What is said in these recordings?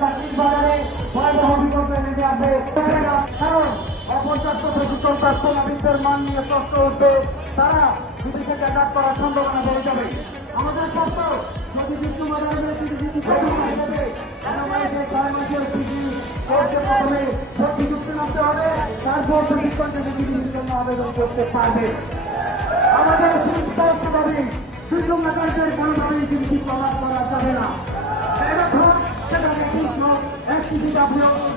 চাকরির বাজারে ভয়াবহ বিকল্প এনে আসবে, কারণ অপর্যাপ্ত প্রশিক্ষণ প্রাপ্ত নাবিকদের মান নিয়ে প্রশ্ন উঠবে, তারা বিদেশে যাতায়াত করার সম্ভাবনা বেড়ে যাবে। আমাদের শর্ত, যদি বিদ্যুৎ বাজারে ভর্তি যুক্তি নামতে হবে, তারপর প্রশিক্ষণ পৃথিবীর জন্য আবেদন করতে পারবে। আমাদের সুস্পষ্ট দাবি, সুশৃঙ্খলাকারীদের কোনোভাবেই কিন্তু প্রমাণ করা যাবে না। সেখানে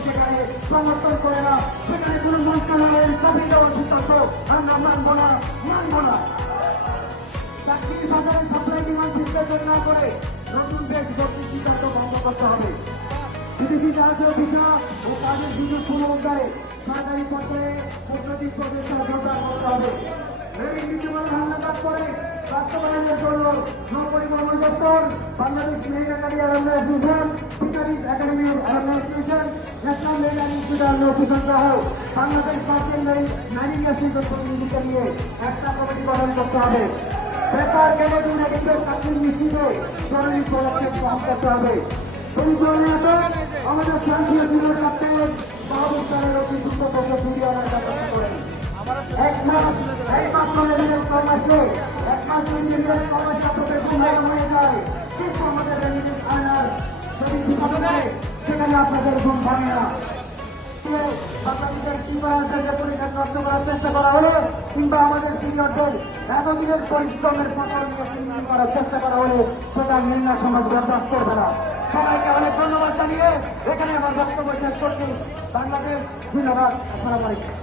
সেখানে সমর্থন করে না, সেখানে কোন মন্ত্রণালয়ের কবিতা সিদ্ধান্ত আমরা মানবো না, মানবো না। চাকরির বাজারে সাপ্লাই ডিমান্ড সিস্টেম না করে নতুন দেশ ভর্তির সিদ্ধান্ত বন্ধ করতে হবে। বিদেশি জাহাজের ভিসা ও কাজের সুযোগ পুনরুদ্ধারে সরকারি পর্যায়ে কূটনৈতিক প্রচেষ্টা জোরদার করতে হবে। হামলাঘাত করে বাস্তবায়নের জন্য নৌপরিবহন দপ্তর, Bangladesh marine academy association, fisheries academy association, national marine institute নৌকিশন সহ বাংলাদেশ মার্চেন্ট মেরিন অ্যাসোসিয়েশন প্রতিনিধিকে নিয়ে একটা কমিটি গঠন করতে হবে। বেকার ক্যাডেট নেতৃত্বের চাকরির নিশ্চিতে জরুরি পদক্ষেপ গ্রহণ করতে হবে। আমাদের শান্তিও ছিল ক্যাপ্টেন বাহাদুর স্যারের অতি দ্রুত থেকে ফিরিয়ে আনার ব্যবস্থা করেন। এক মাস রেমিডেন্স কর্মসূচি, এক মাস রেমিডেন্স কর্মসূচি হয়ে যায়, কিন্তু আমাদের রেমিডেন্স আনার যদি বিপদ নেয় সেখানে আপনাদের ঘুম ভাঙে না। বাংলাদেশের সীমান্তের পরীক্ষা নষ্ট করার চেষ্টা করা হলে কিংবা আমাদের সিনিয়রদের এতদিনের পরিশ্রমের ফসল নিয়ে করার চেষ্টা করা হলে সেটা নির্ণয় সমাজ বরদাস্ত করবে না। সবাইকে অনেক ধন্যবাদ জানিয়ে এখানে আমার বক্তব্য শেষ করছি। বাংলাদেশ, ধন্যবাদ, আসসালামু আলাইকুম।